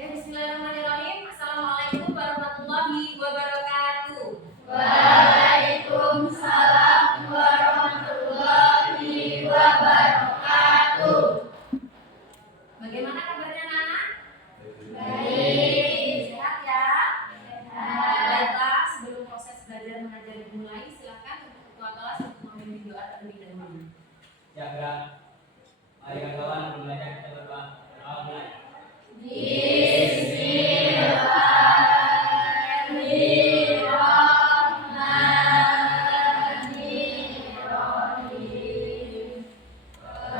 Oke, bismillahirrahmanirrahim. Assalamualaikum warahmatullahi wabarakatuh. Waalaikumsalam warahmatullahi wabarakatuh. Bagaimana kabarnya anak-anak? Baik. Sehat ya? Sehat. Baiklah, sebelum proses belajar mengajar dimulai, silakan untuk ketua kelas untuk memimpin doa terlebih dahulu. Jaga, mari kawan belajar kita berdoa. Mulai. Bismillahirrahmanirrahim.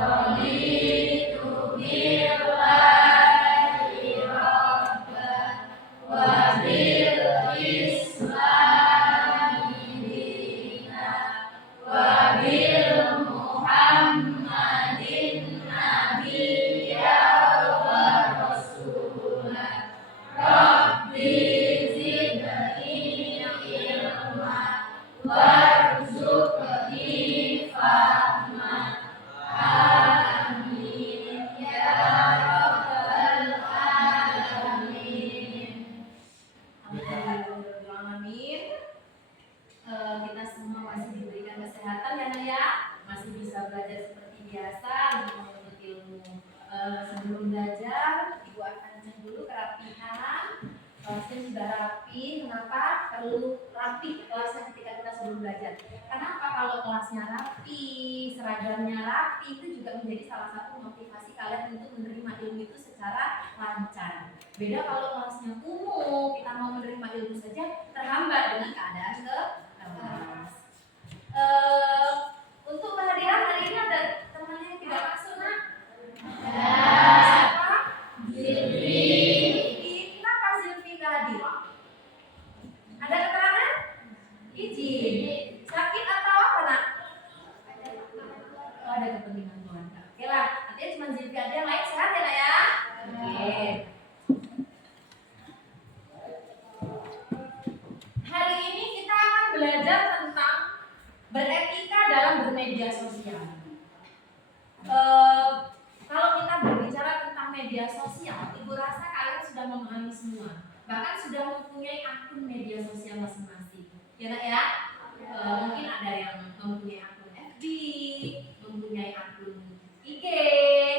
Raditu billahi rabban wa bil islami dinan wa bil Muhammadin nabiyya wa rasulah. Rabbi zidni ilma warzuqni fahma. Amin ya rabbal alamin. Alhamdulillahirrahmanirrahim. Kita semua masih diberikan kesehatan ya Nak ya, masih bisa belajar seperti biasa untuk menuntut ilmu. Sebelum belajar, Ibu akan cek dulu kerapihan. Kelasnya sudah rapi. Kenapa perlu rapi kelasnya ketika kita sebelum belajar? Kenapa kalau kelasnya rapi, seragamnya rapi, itu juga menjadi salah satu motivasi kalian untuk menerima ilmu itu secara lancar. Beda kalau kelasnya kumuh, kita mau menerima ilmu saja terhambat dengan keadaan kelas. Untuk kehadiran hari ini ada temannya yang tidak masuk, Nak? Siapa? Zilfi. Kenapa Zilfi gak hadir? Ada keterangan? Izin. Sakit atau apa, Nak? Oh, ada kepentingan keluarga. Oke lah, artinya cuma Zilfi aja, yang lain sehat ya Nak ya? Oke. Hari ini kita akan belajar tentang beretika dalam bermedia sosial. Kalau kita berbicara tentang media sosial, Ibu rasa kalian sudah memahami semua. Bahkan sudah mempunyai akun media sosial masing-masing. Ya Nak ya? Mungkin ada yang mempunyai akun FB, mempunyai akun IG,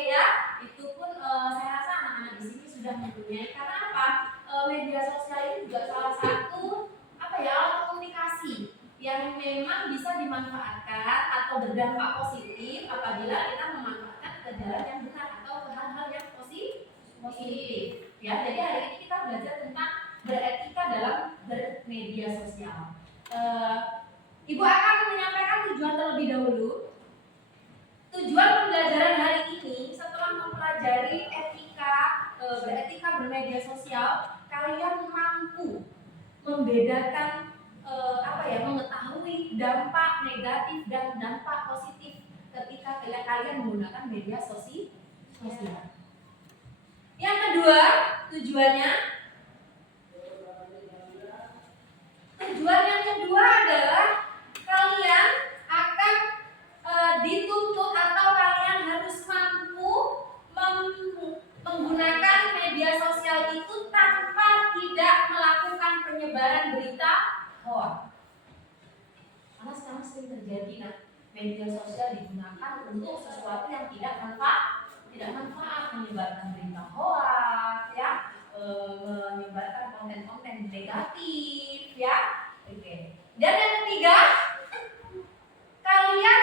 ya. Itu pun saya rasa anak-anak di sini sudah mempunyai. Karena apa? Media sosial ini juga salah satu alat komunikasi yang memang bisa dimanfaatkan atau berdampak positif apabila kita memanfaatkan ke jalan yang benar atau ke hal-hal yang positif. Ya, jadi hari ini kita belajar tentang beretika dalam bermedia sosial. Ibu akan menyampaikan tujuan terlebih dahulu. Tujuan pembelajaran hari ini setelah mempelajari beretika bermedia sosial, kalian mampu membedakan mengetahui dampak negatif dan dampak positif ketika kalian menggunakan media sosial. Yang kedua, tujuan yang kedua adalah kalian akan dituntut atau kalian harus mampu menggunakan media sosial itu tanpa tidak melakukan penyebaran berita hoax. Karena sekarang sering terjadi, nah, media sosial digunakan untuk sesuatu yang tidak manfaat, menyebarkan berita hoax, ya, menyebarkan konten-konten negatif, ya. Oke. Dan yang ketiga, kalian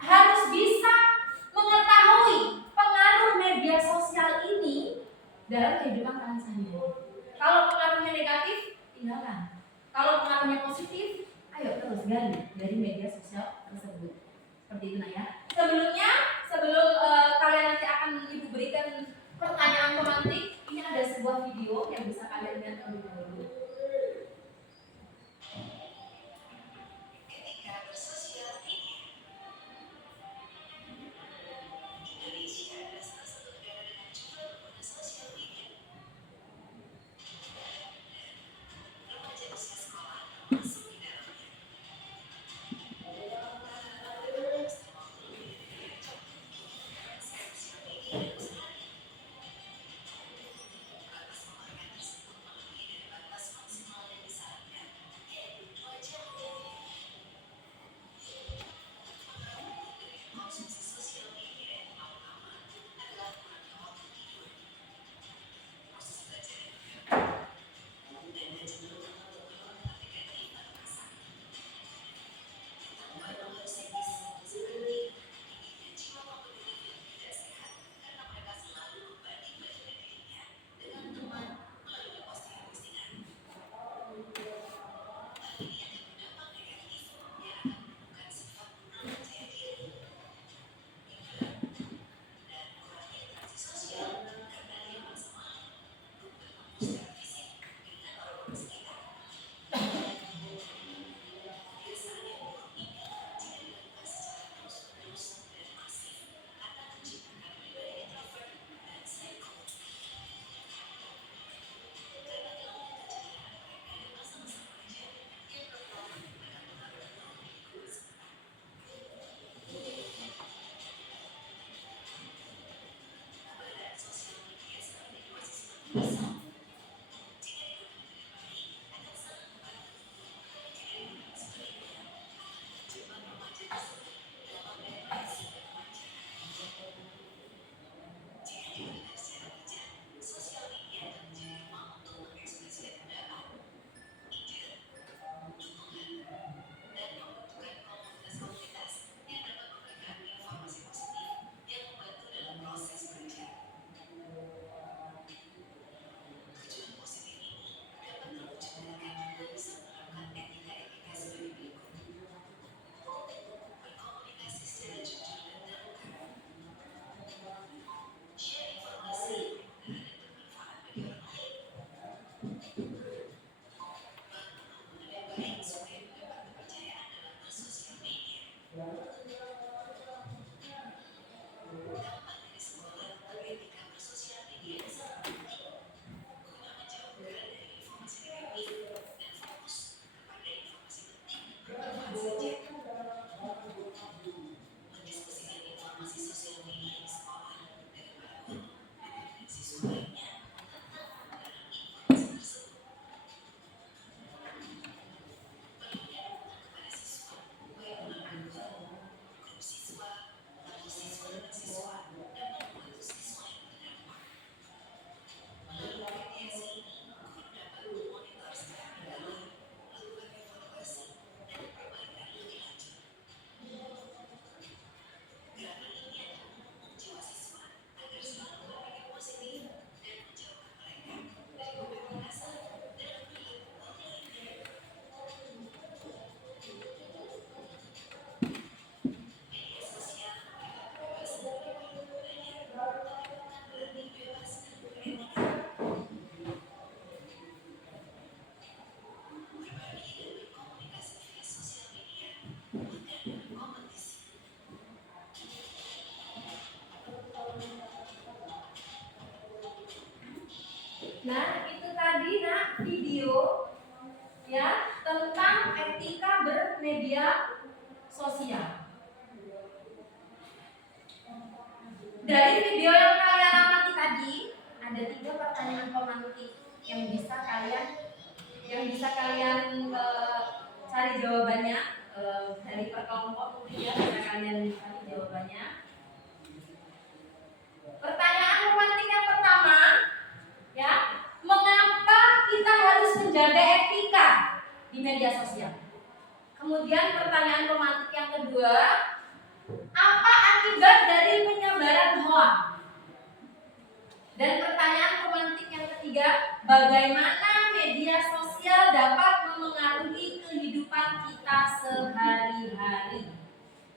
harus bisa mengetahui pengaruh media sosial ini dalam kehidupan kalian sehari-hari. Kalau pengaruhnya negatif, tinggalkan. Kalau pengaruhnya positif, ayo terus gali dari media sosial tersebut. Seperti itu Nak ya. Sebelum kalian nanti akan Ibu berikan pertanyaan pemantik, ini ada sebuah video yang bisa kalian lihat terlebih dahulu. Nah, itu tadi video ya tentang etika bermedia sosial. Dari video yang kalian amati tadi, ada 3 pertanyaan pemantik yang bisa kalian cari jawabannya dari per kelompok mungkin ya bisa kalian cari jawabannya. Pertanyaan pemantik yang pertama, ya, mengapa kita harus menjaga etika di media sosial? Kemudian pertanyaan pemantik yang kedua, apa akibat dari penyebaran hoax? Dan pertanyaan pemantik yang ketiga, bagaimana media sosial dapat memengaruhi kehidupan kita sehari-hari?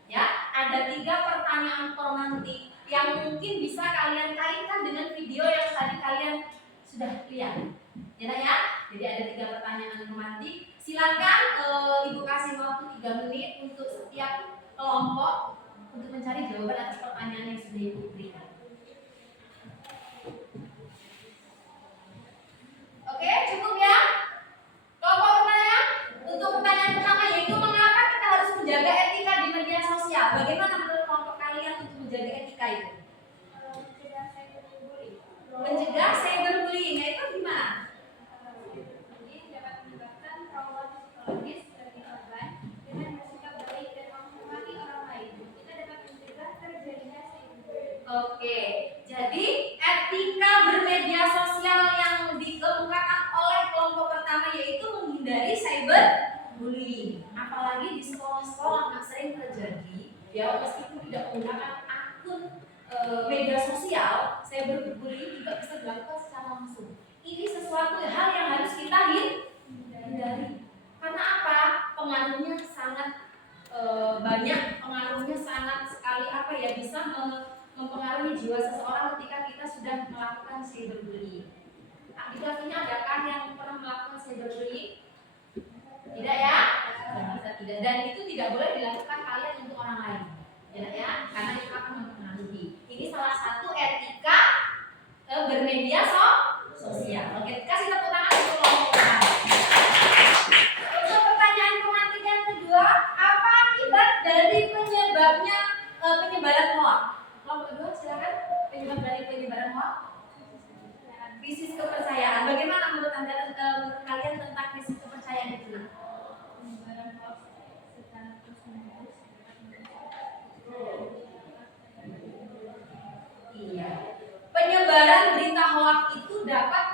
Ya, ada 3 pertanyaan pemantik yang mungkin bisa kalian kaitkan dengan video yang tadi kalian sudah lihat. Ya. Jadi ada 3 pertanyaan pemantik. Silakan Ibu kasih waktu 3 menit untuk setiap kelompok untuk mencari jawaban atas pertanyaan yang sudah Ibu berikan. Oke, cukup ya? Kelompok pertanyaan? Untuk pertanyaan pertama yaitu mengapa kita harus menjaga etika di media sosial? Bagaimana menurut kelompok kalian untuk menjaga etika itu? Mencegah cyberbullying. Nah, itu gimana? Ini dapat menyebabkan trauma psikologis bagi korban dengan bersikap baik dan menghormati orang lain. Kita dapat mencegah terjadinya cyberbullying. Oke, jadi etika bermedia sosial yang dikemukakan oleh kelompok pertama yaitu menghindari cyberbullying. Apalagi di sekolah-sekolah yang sering terjadi, ya meskipun tidak menggunakan akun media sosial, cyberbullying juga bisa dilakukan secara langsung. Ini sesuatu hal yang harus kita hindari. Karena apa? Pengaruhnya sangat banyak, pengaruhnya sangat sekali bisa mempengaruhi jiwa seseorang ketika kita sudah melakukan cyberbullying. Di kelas ini adakah yang pernah melakukan cyberbullying? Tidak ya? Bisa tidak. Dan itu tidak boleh dilakukan kalian untuk orang lain. Tidak ya? Karena itu akan mempengaruhi. Ini salah satu etika bermedia sosial. Oke, kasih tepuk tangan untuk kelompok pertama. Untuk pertanyaan pemantik yang kedua, apa akibat dari penyebaran hoax? Kelompok kedua silakan. Penyebab dari penyebaran hoax? Krisis kepercayaan. Bagaimana menurut kalian tentang krisis kepercayaan itu? Penyebaran hoax secara terus-menerus Iya. Penyebaran berita hoax itu dapat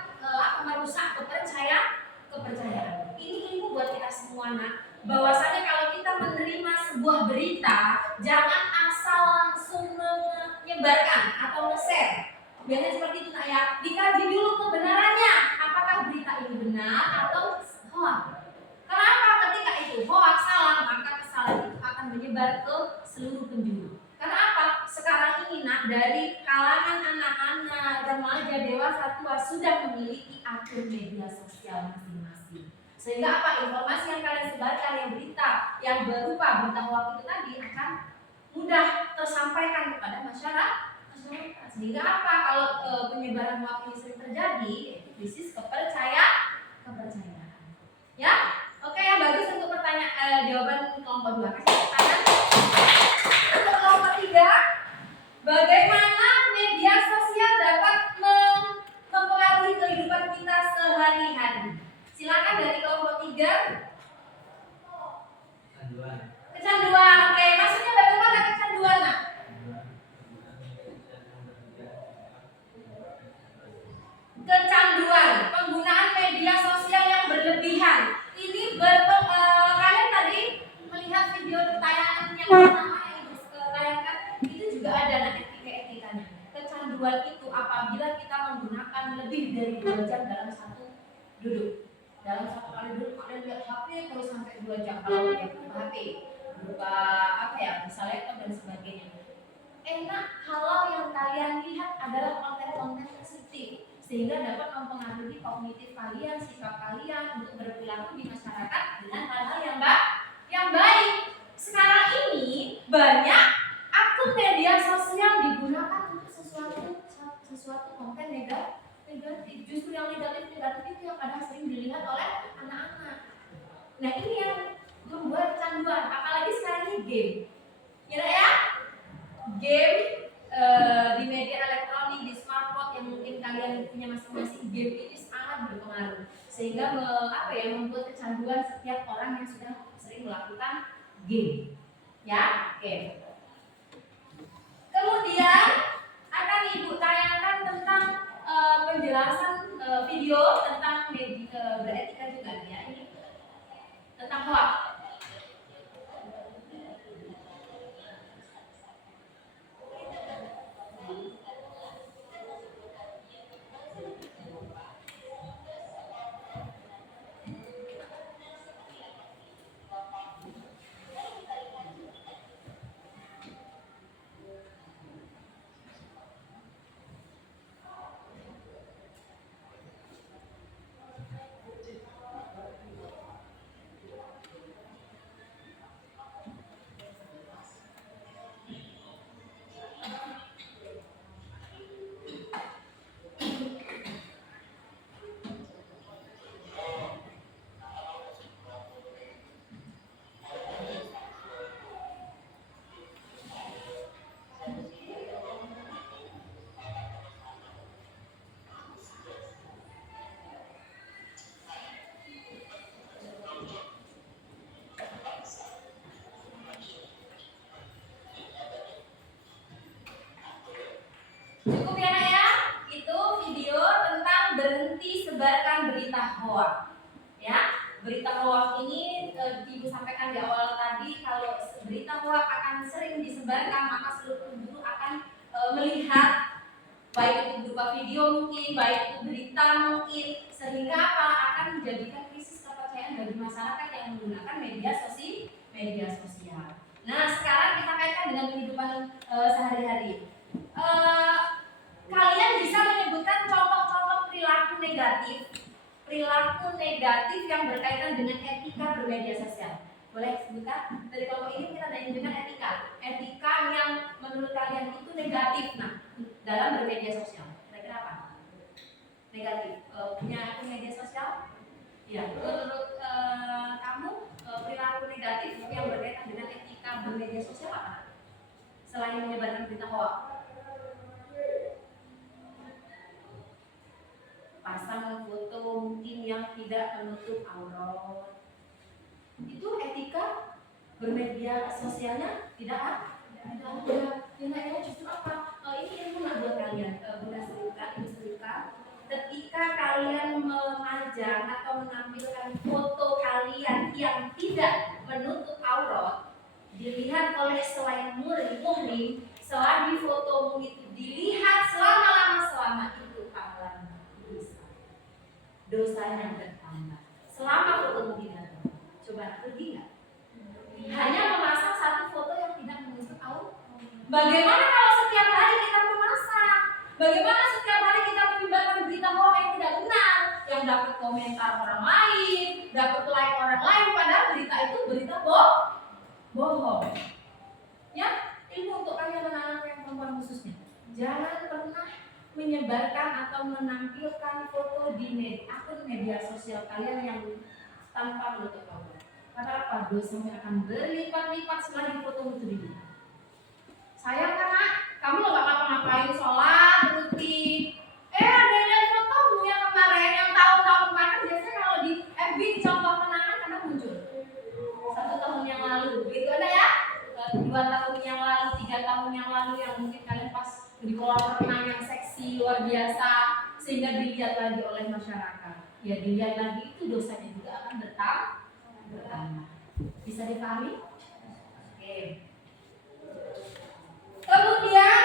merusak kepercayaan. Ini ilmu buat kita semua bahwasanya kalau kita menerima sebuah berita, jangan asal langsung menyebarkan atau nge-share. Biasanya seperti itu ya. Dikaji dulu kebenarannya, apakah berita ini benar atau hoax. Kenapa ketika itu hoax salah, maka kesalahan itu akan menyebar ke seluruh penjuru. Karena apa? Sekarang ini dari kalangan anak-anak, remaja, dewasa, tua sudah memiliki akun media sosial masing-masing. Sehingga apa? Informasi yang kalian sebarkan, yang berita, yang berupa berita hoax itu tadi akan mudah tersampaikan kepada masyarakat. Sehingga apa? Kalau penyebaran hoax ini sering terjadi, yaitu krisis kepercayaan. Ya? Oke, yang bagus untuk jawaban kelompok 2. Kasih tangan. Untuk kelompok 3, bagaimana media sosial dapat mempengaruhi kehidupan kita sehari-hari? Silakan dari kelompok 3. Kecanduan. Oke, maksudnya bagaimana kecanduan? Kecanduan, penggunaan media sosial yang berlebihan. Ini kalian tadi melihat video tayangan yang pertama yang Ibu tayangkan, itu juga ada etika-etikanya. Kecanduan itu apabila kita menggunakan lebih dari 2 jam dalam satu duduk. Dalam satu kali duduk kalian lihat HP terus sampai 2 jam. Kalau berupa HP, berupa bisa laptop dan sebagainya. Kalau yang kalian lihat adalah konten-konten sensitif, sehingga dapat mempengaruhi kognitif kalian, sikap kalian untuk berperilaku di masyarakat dengan hal-hal yang baik. Sekarang ini banyak akun media sosial digunakan untuk sesuatu konten negatif. Justru yang negatif itu yang kadang sering dilihat oleh anak-anak. Nah ini yang membuat kecanduan, apalagi sekarang ini game. Ya, game di media elektronik, di smartphone yang mungkin kalian punya masing-masing, game ini sangat berpengaruh sehingga membuat kecanduan setiap orang yang sudah sering melakukan game. Ya, oke. Kemudian akan Ibu tayangkan tentang penjelasan video tentang beretika juga ya, ini tentang hoax. Cukup ya Nak ya, itu video tentang berhenti sebarkan berita hoax. Ya, berita hoax ini Ibu sampaikan di awal tadi, kalau berita hoax akan sering disebarkan maka seluruh guru akan melihat, baik itu berupa video mungkin, baik itu berita mungkin, sehingga akan menjadikan krisis kepercayaan bagi masyarakat yang menggunakan media sosial. Nah, sekarang kita kaitkan dengan kehidupan sehari-hari. Kalian bisa menyebutkan contoh-contoh perilaku negatif yang berkaitan dengan etika bermedia sosial. Boleh sebutkan? Dari kelompok ini kita menyebutkan etika yang menurut kalian itu negatif. Nah, dalam bermedia sosial, kira-kira apa? Negatif. Punya akun media sosial? Ya. Menurut kamu perilaku negatif yang berkaitan dengan etika bermedia sosial apa? Selain menyebarkan berita hoax. Pasang foto mungkin yang tidak menutup aurat, itu etika bermedia sosialnya tidak ada. Ya, justru apa? Ini ilmu buat kalian. Bunda serukan ketika kalian memajang atau menampilkan foto kalian yang tidak menutup aurat, dilihat oleh selain muhrim, selagi fotomu itu dilihat selama itu pahala dosanya bertambah selama foto tidak. Coba pergi nggak? Hanya memasang satu foto yang tidak menutup aurat. Bagaimana kalau setiap hari kita memasang? Bagaimana setiap hari kita menyebarkan berita hoax yang tidak benar, yang dapat komentar orang lain, dapat like orang lain, padahal berita itu berita bohong. Ya, ilmu untuk kalian anak-anak yang perempuan khususnya. Jangan pernah menyebarkan atau menampilkan foto di akun media sosial kalian yang tanpa menutup aurat. Karena apa? Dosanya akan berlipat-lipat selagi foto itu dilihat. Sayang kan Nak? Kamu nggak ngapa-ngapain, sholat rutin. Ada yang lihat fotomu yang kemarin, yang tahun-tahun kemarin. Biasanya kalau di FB dicontoh kenangan karena muncul 1 tahun yang lalu, gitu ada ya? 2 tahun yang lalu, 3 tahun yang lalu yang mungkin kalian pas di kolam renang yang seksi luar biasa sehingga dilihat lagi oleh masyarakat. Ya dilihat lagi itu dosanya juga akan bertambah. Bisa dipahami? Oke. Kemudian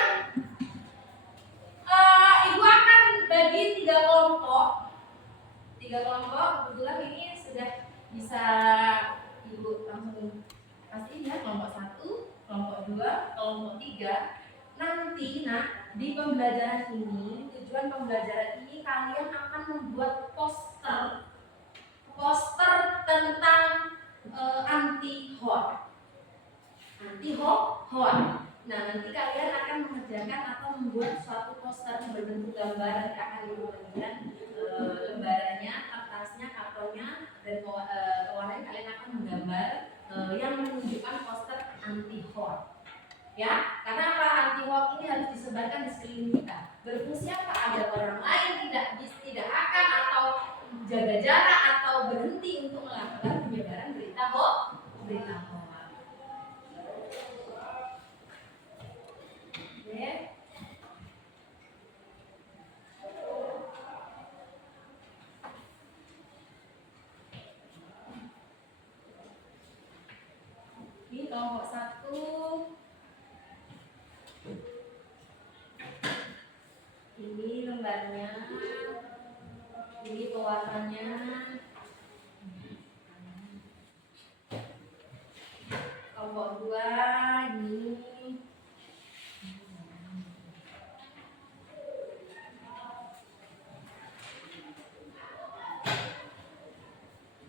Ibu akan bagi 3 kelompok. 3 kelompok, kebetulan ini sudah bisa Ibu langsung pastiin ya, kelompok 1, kelompok 2, kelompok 3. Nanti di pembelajaran ini, tujuan pembelajaran ini kalian akan membuat poster tentang anti hoax. Nah, nanti kalian akan mengerjakan atau membuat suatu poster berbentuk gambar yang akan Ibu bagikan Ya, karena apa? Anti hoax ini harus disebarkan di sekeliling kita. Berfungsi apa? Agar orang lain tidak akan atau jaga jarak atau berhenti untuk melakukan penyebaran berita hoax. Oke. Ini kelompok 1. Ini lembarnya. Ini pewarnanya. Kelompok 2 ini.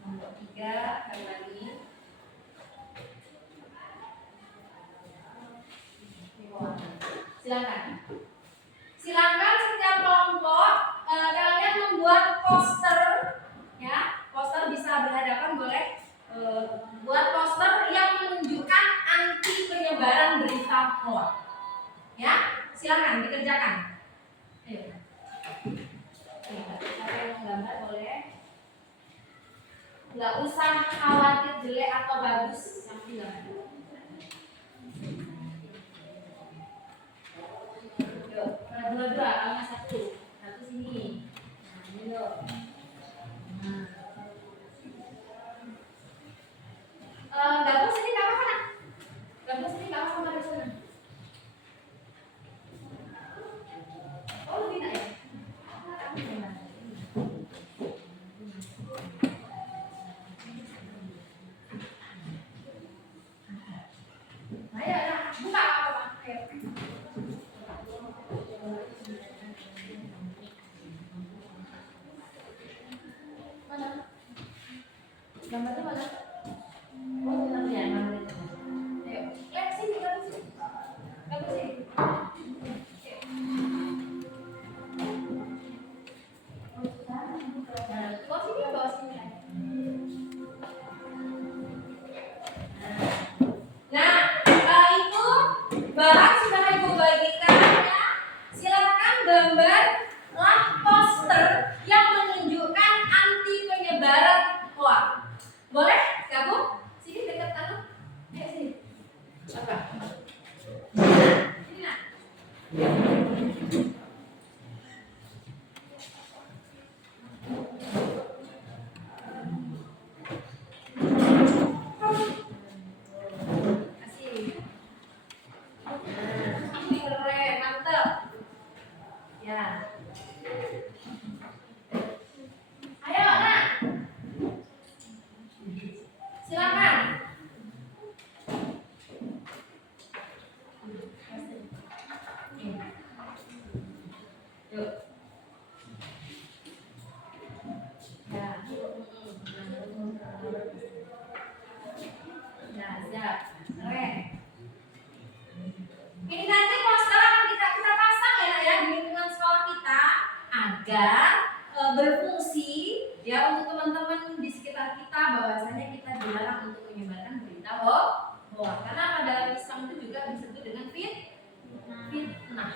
Kelompok 3 kembali. Silakan setiap kelompok kalian membuat poster, ya. Poster bisa berhadapan boleh. Buat poster yang menunjukkan anti penyebaran berita hoax. Ya, silakan dikerjakan. Ayo. Siapa yang menggambar boleh. Nggak usah khawatir jelek atau bagus, yang bilang. Dua-dua, sama satu sini. Nah, ini loh. Gabung sini nggak apa-apa, nak. Gabung sini nggak apa-apa di sana. Oh, lebih nak ya? Ayo, nak, buka apa-apa. Ayo. Mana? Gambarnya mana? Oh, benar ya, mana? Ayo, lihat sini, gabung sini. Gabung sini. Bawa sini, bawa sini. Nah, itu bahan sudah ibu bagikan ya. Silakan gambarlah poster yang menunjukkan anti penyebaran hoax. Boleh gabung? Sini dekat kamu. Ayo sini. Apa? Sini nak. Kasih. Ini keren, mantap. Ya. Ayo, nak. Silakan. Yuk. Ya. Nah, siap. Keren. Ini nanti poster akan kita pasang ya, nak, ya, di lingkungan sekolah kita agar berfungsi ya untuk teman-teman di sekitar kita bahwasanya kita dilarang untuk menyebarkan berita hoax. Karena apa, dalam Islam itu juga disebut dengan fitnah.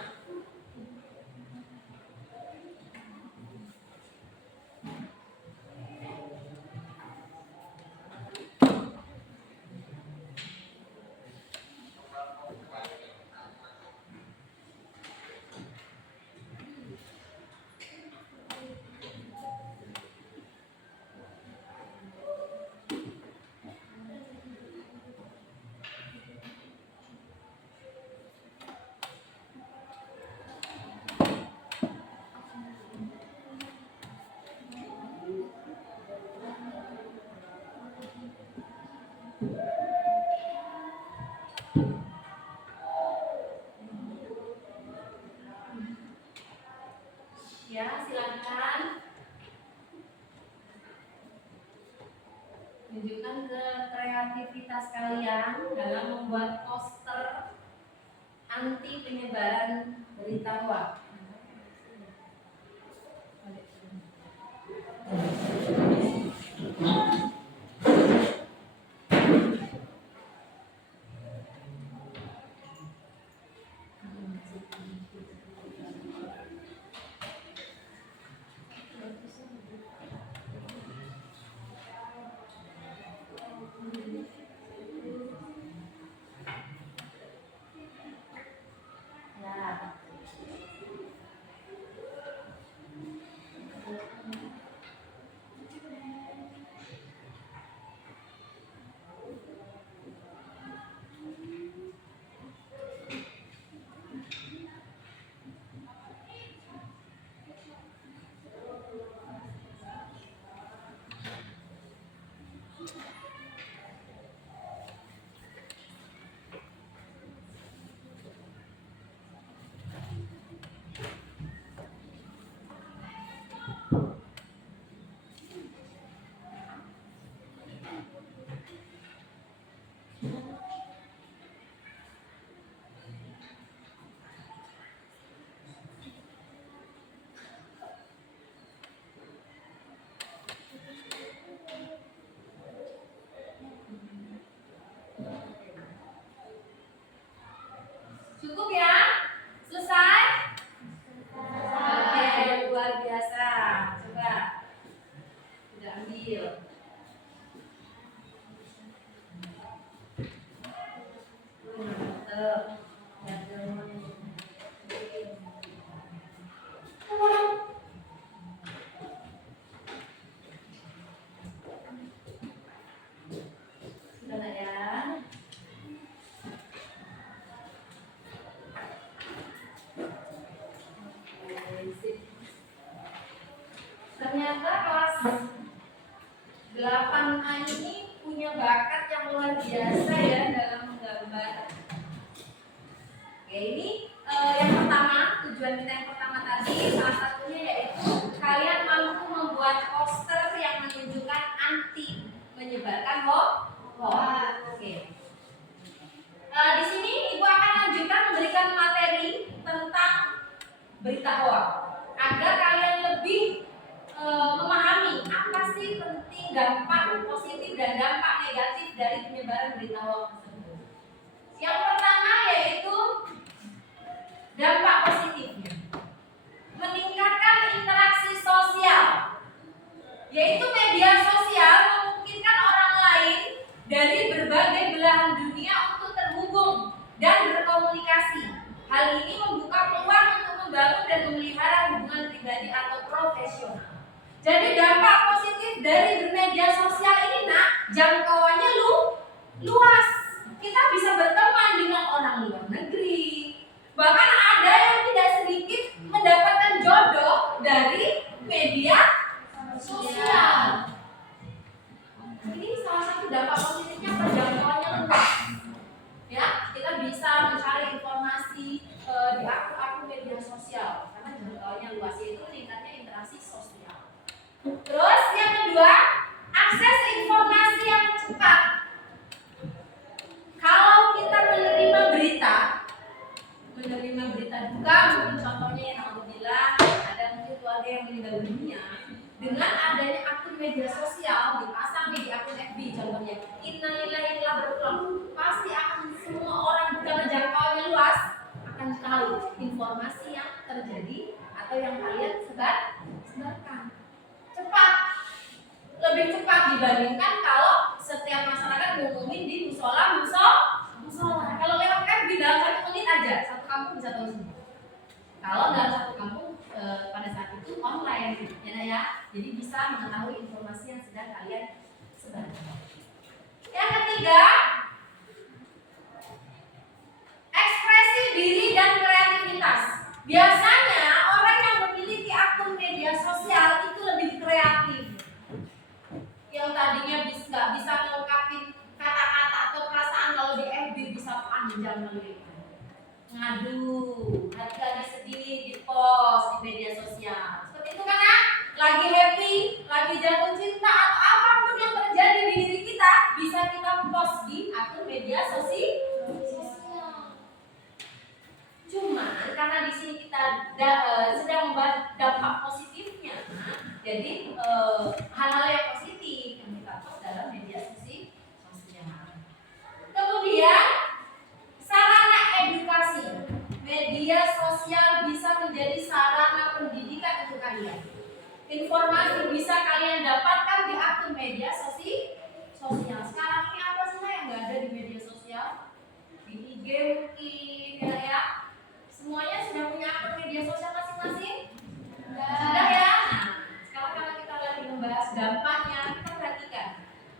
Ya, silakan tunjukkan ke kreativitas kalian dalam membuat poster anti penyebaran berita hoax. Ternyata kelas 8A ini punya bakat yang luar biasa ya dalam menggambar. Oke, ini yang pertama, tujuan kita yang pertama tadi salah satunya yaitu kalian mampu membuat poster yang menunjukkan anti menyebarkan hoax. Oke. Di sini Ibu akan lanjutkan memberikan materi tentang berita hoax agar kalian lebih memahami apa sih penting dampak positif dan dampak negatif dari penyebaran berita hoax tersebut. Yang pertama yaitu dampak positifnya, meningkatkan interaksi sosial, yaitu media sosial memungkinkan orang lain dari berbagai belahan dunia untuk terhubung dan berkomunikasi. Hal ini membuka peluang untuk membangun dan memelihara hubungan pribadi atau profesional. Jadi dampak positif dari bermedia sosial ini jangkauannya luas. Kita bisa berteman dengan orang luar negeri. Bahkan ada yang tidak sedikit mendapatkan jodoh dari media sosial. Ini salah satu dampak positifnya penjangkauannya luas. Ya, kita bisa mencari informasi di akun-akun media sosial karena jangkauannya luas, yaitu meningkatnya interaksi sosial. Terus yang kedua, akses informasi yang cepat. Kalau kita menerima berita duka, mungkin contohnya yang alhamdulillah ada mungkin keluarga yang meninggal dunia, dengan adanya akun media sosial dipasang di akun FB contohnya, innalillahi wa berulang, pasti akan semua orang karena jangkauannya luas akan tahu informasi yang terjadi atau yang kalian sebarkan. Cepat, lebih cepat dibandingkan kalau setiap masyarakat ngumumin di musola. Kalau lewat FB dalam 1 menit aja satu kampung bisa tahu semua. Kalau dalam satu kampung pada saat itu online, ya, jadi bisa mengetahui informasi yang sedang kalian sebarkan. Yang ketiga, ekspresi diri dan kreativitas. Biasanya orang yang memiliki akun media sosial itu lebih kreatif. Yang tadinya nggak bisa mengungkapin kata-kata atau perasaan, kalau di FB bisa panjang lebar. Ngadu, lagi sedih di post di media sosial. Seperti itu kan ya? Lagi happy, lagi jatuh cinta atau apapun yang terjadi di diri kita bisa kita post di akun media sosial. Cuman karena di sini kita sedang membahas dampak positifnya, jadi hal-hal yang positif yang kita post dalam media sosial. Kemudian sarana edukasi. Media sosial bisa menjadi sarana pendidikan untuk kalian. Informasi bisa kalian dapatkan di akun media sosial. Sekarang ini apa sih yang nggak ada di media sosial? Di IG mungkin, ya. Semuanya sudah punya akun media sosial masing-masing? Sudah ya? Nah, sekarang karena kita lagi membahas dampaknya, kita perhatikan.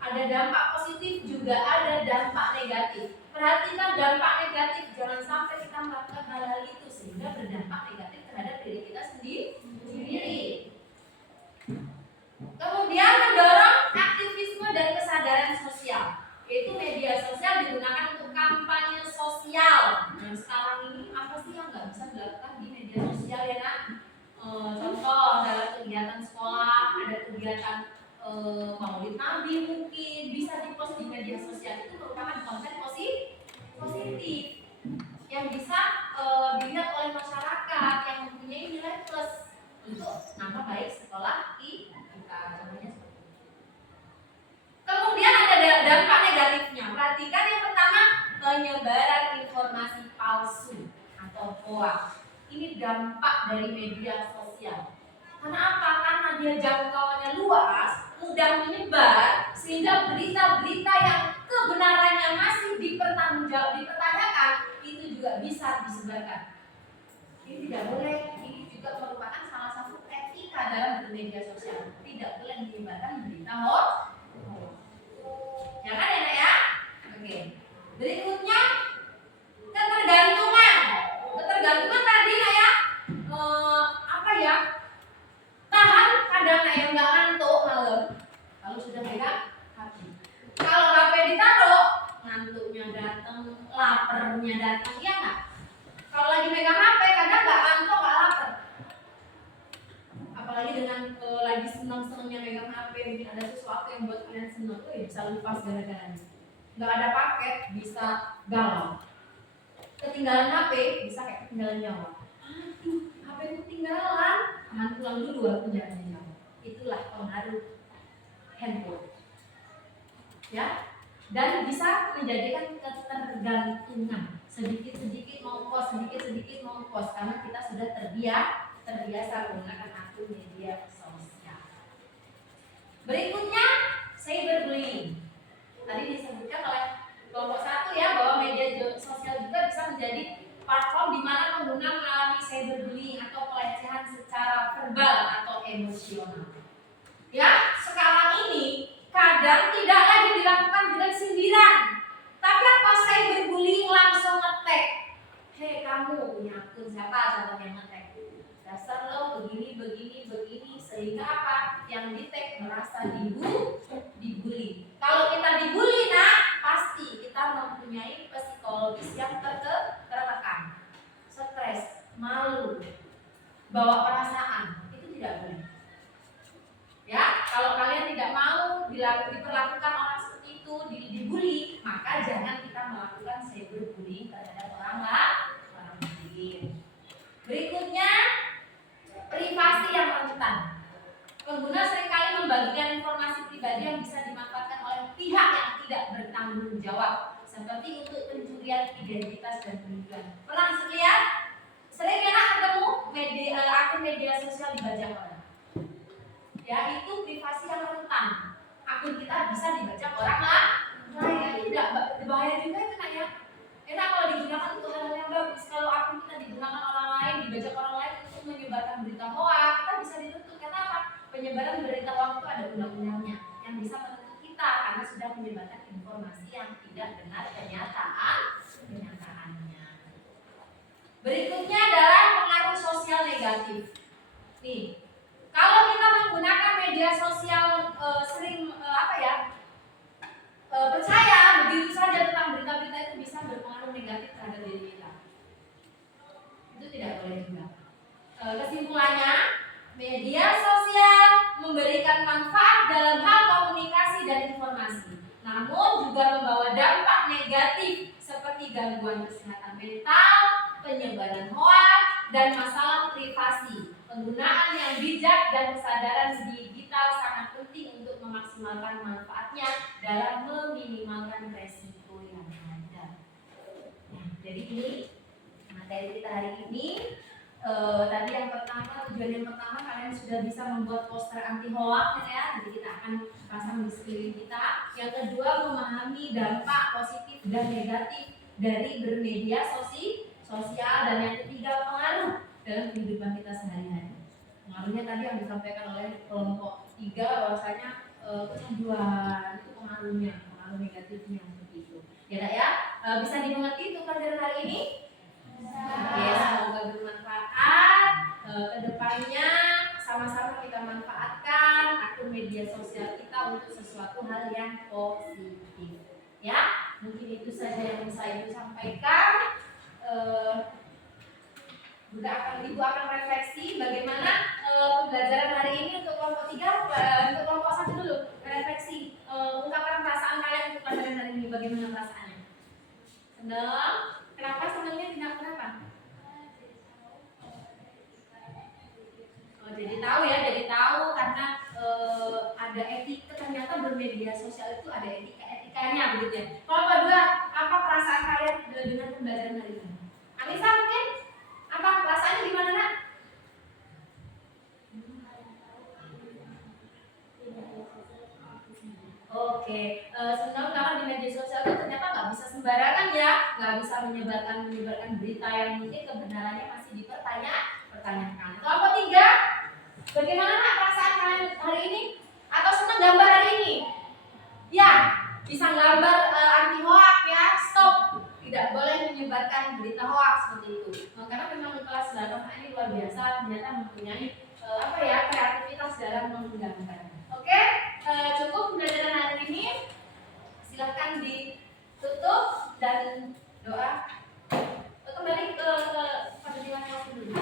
Ada dampak positif, juga ada dampak negatif. Perhatikan dampak negatif, jangan sampai kita melakukan hal-hal itu sehingga berdampak negatif terhadap diri kita sendiri. Kemudian mendorong aktivisme dan kesadaran sosial, yaitu media sosial digunakan untuk kampanye sosial. Nah, sekarang ini apa sih yang nggak bisa dilakukan di media sosial ya nak? Contoh dalam kegiatan sekolah, ada kegiatan Maulid Nabi mungkin bisa dipost di media sosial. Itu merupakan konten positif yang bisa dilihat oleh masyarakat yang mempunyai nilai plus untuk nama baik sekolah kita. Contohnya seperti itu. Kemudian ada dampak negatifnya. Perhatikan yang pertama, penyebaran informasi palsu atau hoax. Ini dampak dari media sosial. Karena apa? Karena dia jangkauannya luas, mudah menyebar, sehingga berita-berita yang kebenarannya masih dipertanyakan itu juga bisa disebarkan. Ini tidak boleh. Ini juga merupakan salah satu etika dalam bermedia sosial. Tidak boleh menyebarkan berita hoax. Ya kan ya, Nak ya? Oke. Berikutnya ketergantungan. Ketergantungan tadi Nak ya, apa ya? Tahan kadang yang nggak ngantuk malam kalau sudah pegang HP. Kalau HP ditaruh, ngantuknya datang, laparnya datang, iya nggak? Kalau lagi megang HP kadang nggak ngantuk, nggak lapar. Apalagi dengan lagi senang-senangnya megang HP, mungkin ada sesuatu yang buat kalian senang, bisa lupa segala-galanya. Nggak ada paket, bisa galau. Ketinggalan HP, bisa kayak ketinggalan nyawa. Aduh, HP ku ketinggalan, aman pulang dulu walaupun jaraknya jauh. Itulah pengaruh handphone. Ya, dan bisa menjadikan ketergantungan. Sedikit-sedikit mau post, sedikit-sedikit mau post, karena kita sudah terbiasa menggunakan akun media sosial. Berikutnya, cyberbullying. Tadi disebutkan oleh kelompok 1 ya, bahwa media sosial juga bisa menjadi platform di mana pengguna mengalami cyberbullying atau pelecehan secara verbal atau emosional. Ya, sekarang ini kadang tidak lagi dilakukan dengan sindiran, tapi apa, cyberbullying langsung nge-tag. Hei kamu punya akun siapa, contohnya nge-tag. Dasar lo begini, sehingga apa? Yang di-tag merasa dibully. Kalau kita dibully, pasti kita mempunyai psikologis yang tertekan, stres, malu, bawa perasaan, itu tidak boleh. Ya, kalau kalian tidak mau diperlakukan orang seperti itu, dibully, maka jangan kita melakukan cyberbullying terhadap orang lain. Berikutnya, privasi yang rentan. Pengguna seringkali membagikan informasi pribadi yang bisa dimanfaatkan oleh pihak yang tidak bertanggung jawab, seperti untuk pencurian identitas dan penipuan. Pernah lihat? Sering enak ketemu akun media sosial dibajak orang. Ya, itu privasi yang rentan. Akun kita bisa dibajak orang lain. Tidak berbahaya juga itu ya. Enak kalau digunakan untuk hal yang bagus. Kalau akun kita digunakan orang lain, dibajak orang lain untuk menyebarkan berita hoax, kita bisa dituntut. Karena apa? Penyebaran berita hoax itu ada undang-undangnya yang bisa menuntut kita karena sudah menyebarkan informasi yang tidak benar kenyataannya. Berikutnya adalah pengaruh sosial negatif. Nih, kalau kita menggunakan media sosial sering percaya begitu saja tentang berita-berita itu bisa berpengaruh negatif terhadap diri kita. Itu tidak boleh juga. Kesimpulannya, media sosial memberikan manfaat dalam hal komunikasi dan informasi, namun juga membawa dampak negatif seperti gangguan kesehatan mental, penyebaran hoax, dan masalah privasi. Penggunaan yang bijak dan kesadaran digital sangat penting untuk memaksimalkan manfaatnya dalam meminimalkan resiko yang ada. Nah, jadi ini materi kita hari ini. Tadi yang pertama, tujuan yang pertama, kalian sudah bisa membuat poster anti hoax ya, jadi kita akan pasang di sekeliling kita. Yang kedua, memahami dampak positif dan negatif dari bermedia sosial, dan yang ketiga, pengaruh dalam kehidupan kita sehari-hari. Pengaruhnya tadi yang disampaikan oleh kelompok 3, bahwasanya kecanduan itu pengaruh negatifnya seperti itu. Ya, bisa dimengerti untuk pelajaran hari ini? Oke, semoga bermanfaat. Kedepannya sama-sama kita manfaatkan akun media sosial kita untuk sesuatu hal yang positif. Ya, mungkin itu saja yang bisa Ibu sampaikan. Ibu akan refleksi bagaimana pembelajaran hari ini untuk kelompok 3, untuk kelompok 1 dulu. Refleksi, ungkapkan perasaan kalian untuk pelajaran hari ini, bagaimana perasaannya? Senang? Kenapa senangnya? Tidak kenapa? Jadi tahu karena ada etika, ternyata bermedia sosial itu ada etikanya begitu ya. Kelompok 2, apa perasaan kalian dengan pembelajaran hari ini? Anissa mungkin? Apa perasaannya gimana nak? Oke, senang karena di media sosial itu ternyata nggak bisa sembarangan ya, nggak bisa menyebarkan berita yang mungkin kebenarannya masih dipertanyakan. Kelompok 3, bagaimana nak perasaan kalian hari ini? Atau senang gambar hari ini? Ya, bisa gambar anti hoax ya, stop. Tidak boleh menyebarkan berita hoax seperti itu. Karena memang kelas 8 ini luar biasa, ternyata mempunyai kreativitas dalam dan menghilangkan. Oke, cukup pembelajaran hari ini. Silahkan ditutup dan doa. Kembali ke penerimaan kelas dulu.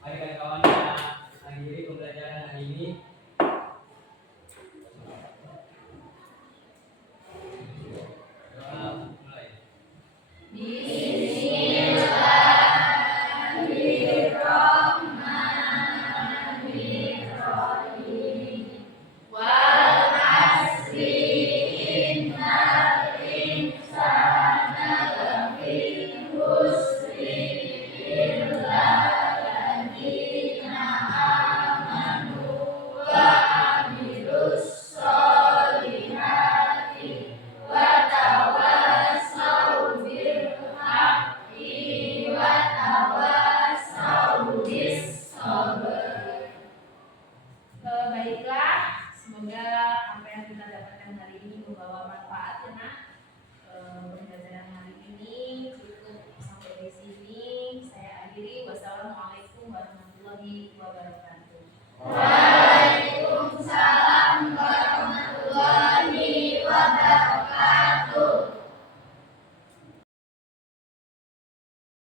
Mari kawan-kawan kita akhiri pembelajaran hari ini. Doa mulai. Baiklah, semoga apa yang kita dapatkan hari ini membawa manfaat